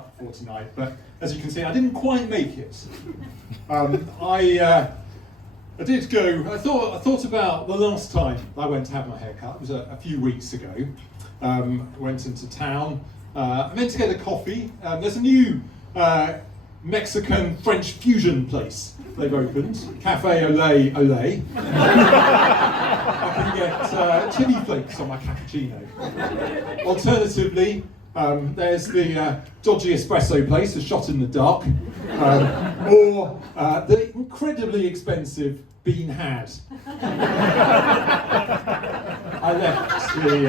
up for tonight, but as you can see, I didn't quite make it. I did go. I thought about the last time I went to have my hair cut. It was a few weeks ago. Went into town. I meant to get a coffee. There's a new Mexican French fusion place they've opened, Cafe Olé Olé. I can get chili flakes on my cappuccino. Alternatively, there's the dodgy espresso place, a shot in the dark, or the incredibly expensive Bean Had. I left the.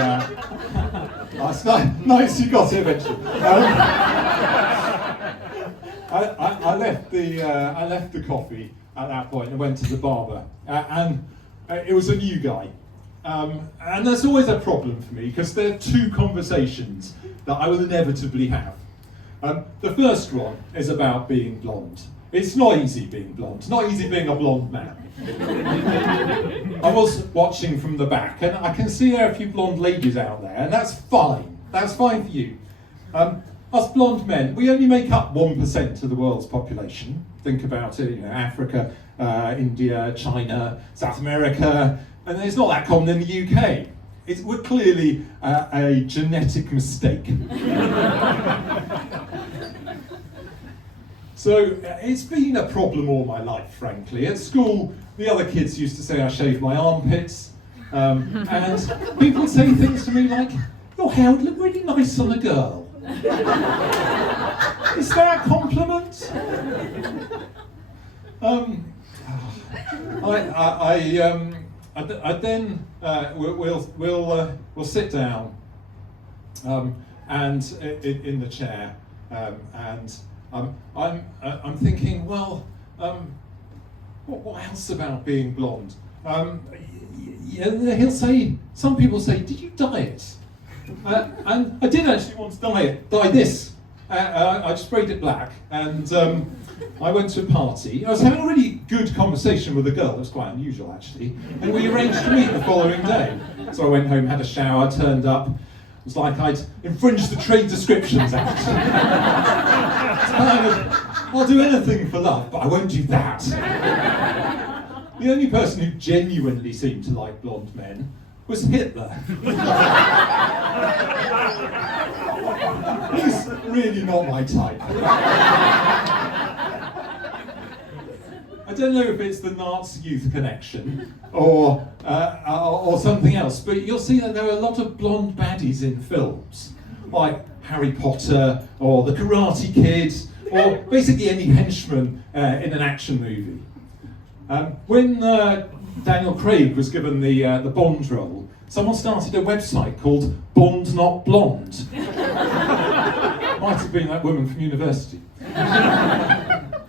It's nice you got it eventually. I left the coffee at that point and went to the barber, and it was a new guy, and that's always a problem for me because there are two conversations that I will inevitably have. The first one is about being blonde. It's not easy being blonde. It's not easy being a blonde man. I was watching from the back, and I can see there are a few blonde ladies out there, and that's fine. That's fine for you. Us blonde men, we only make up 1% of the world's population. Think about it, Africa, India, China, South America, and it's not that common in the UK. We're clearly a genetic mistake. So it's been a problem all my life, frankly. At school, the other kids used to say I shaved my armpits, and people would say things to me like, your hair would look really nice on a girl. Is that a compliment? We'll sit down and in the chair, and I'm thinking, well, what else about being blonde? He'll say, some people say, did you dye it? And I did actually want to dye this. I sprayed it black, and I went to a party. I was having a really good conversation with a girl. It was quite unusual, actually. And we arranged to meet the following day. So I went home, had a shower, turned up. It was like I'd infringed the Trade Descriptions Act. It's kind of, I'll do anything for love, but I won't do that. The only person who genuinely seemed to like blonde men was Hitler. He's really not my type. I don't know if it's the Nazi youth connection or something else, but you'll see that there are a lot of blonde baddies in films, like Harry Potter or The Karate Kid, or basically any henchman in an action movie. When Daniel Craig was given the Bond role, someone started a website called Bond Not Blonde. Might have been that woman from university.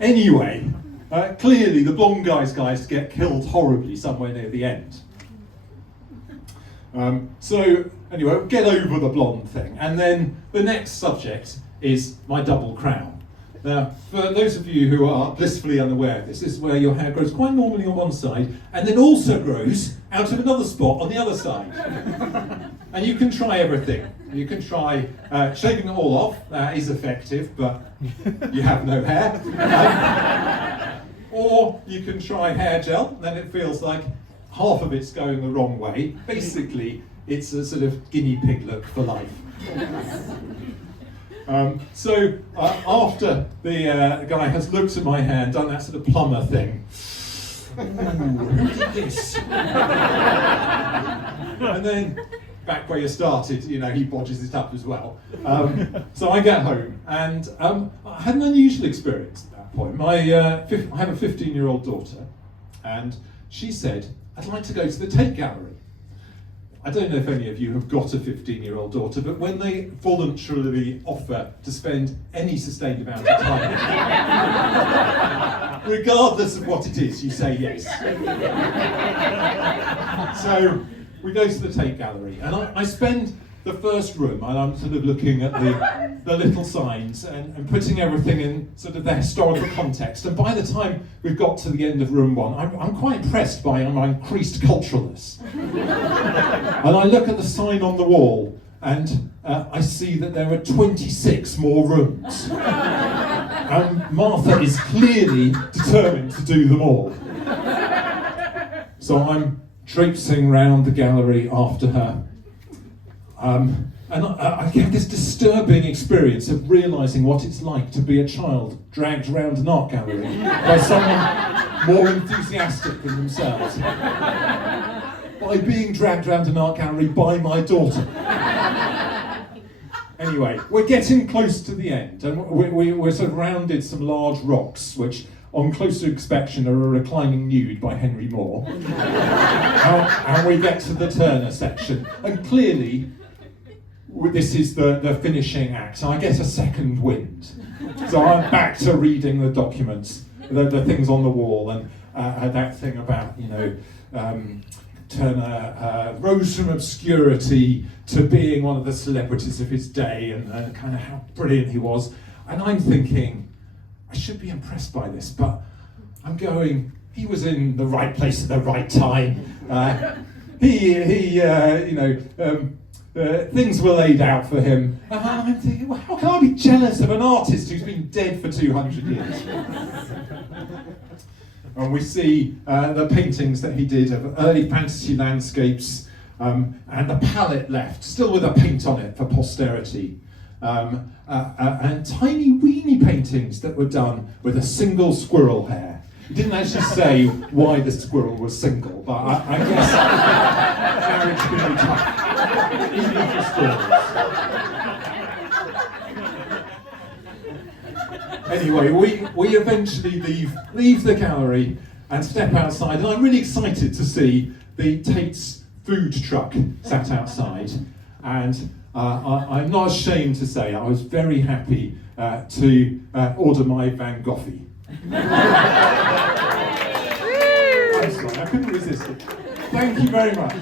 Anyway, clearly the blonde guys get killed horribly somewhere near the end. So anyway, we'll get over the blonde thing, and then the next subject is my double crown. Now, for those of you who are blissfully unaware of this is where your hair grows quite normally on one side and then also grows out of another spot on the other side. And you can try everything. You can try shaving it all off, that is effective, but you have no hair. Or you can try hair gel, then it feels like half of it's going the wrong way. Basically, it's a sort of guinea pig look for life. So after the guy has looked at my hair and done that sort of plumber thing, who did this? And then back where you started, he bodges it up as well. So I get home and I had an unusual experience at that point. I have a 15-year-old daughter, and she said, I'd like to go to the Tate Gallery. I don't know if any of you have got a 15-year-old daughter, but when they voluntarily offer to spend any sustained amount of time, regardless of what it is, you say yes. So we go to the Tate Gallery, and I spend the first room, and I'm sort of looking at the little signs and putting everything in sort of the historical context. And by the time we've got to the end of room one, I'm quite impressed by my increased culturalness. And I look at the sign on the wall, and I see that there are 26 more rooms. And Martha is clearly determined to do them all. So I'm traipsing round the gallery after her. And I have this disturbing experience of realising what it's like to be a child dragged around an art gallery by someone more enthusiastic than themselves. By being dragged around an art gallery by my daughter. Anyway, we're getting close to the end, and we're sort of rounded some large rocks, which on closer inspection are a reclining nude by Henry Moore. And we get to the Turner section, and clearly this is the finishing act. I get a second wind. So I'm back to reading the documents, the things on the wall, and that thing about, Turner rose from obscurity to being one of the celebrities of his day, and kind of how brilliant he was. And I'm thinking, I should be impressed by this, but I'm going, he was in the right place at the right time. Things were laid out for him. And I'm thinking, well, how can I be jealous of an artist who's been dead for 200 years? And we see the paintings that he did of early fantasy landscapes, and the palette left, still with a paint on it for posterity. And tiny weeny paintings that were done with a single squirrel hair. He didn't actually say why the squirrel was single, but I guess marriage can be tough, even for squirrels. Anyway, we eventually leave the gallery and step outside, and I'm really excited to see the Tate's food truck sat outside, and I'm not ashamed to say I was very happy to order my Van Gogh. I'm sorry, I couldn't resist it. Thank you very much.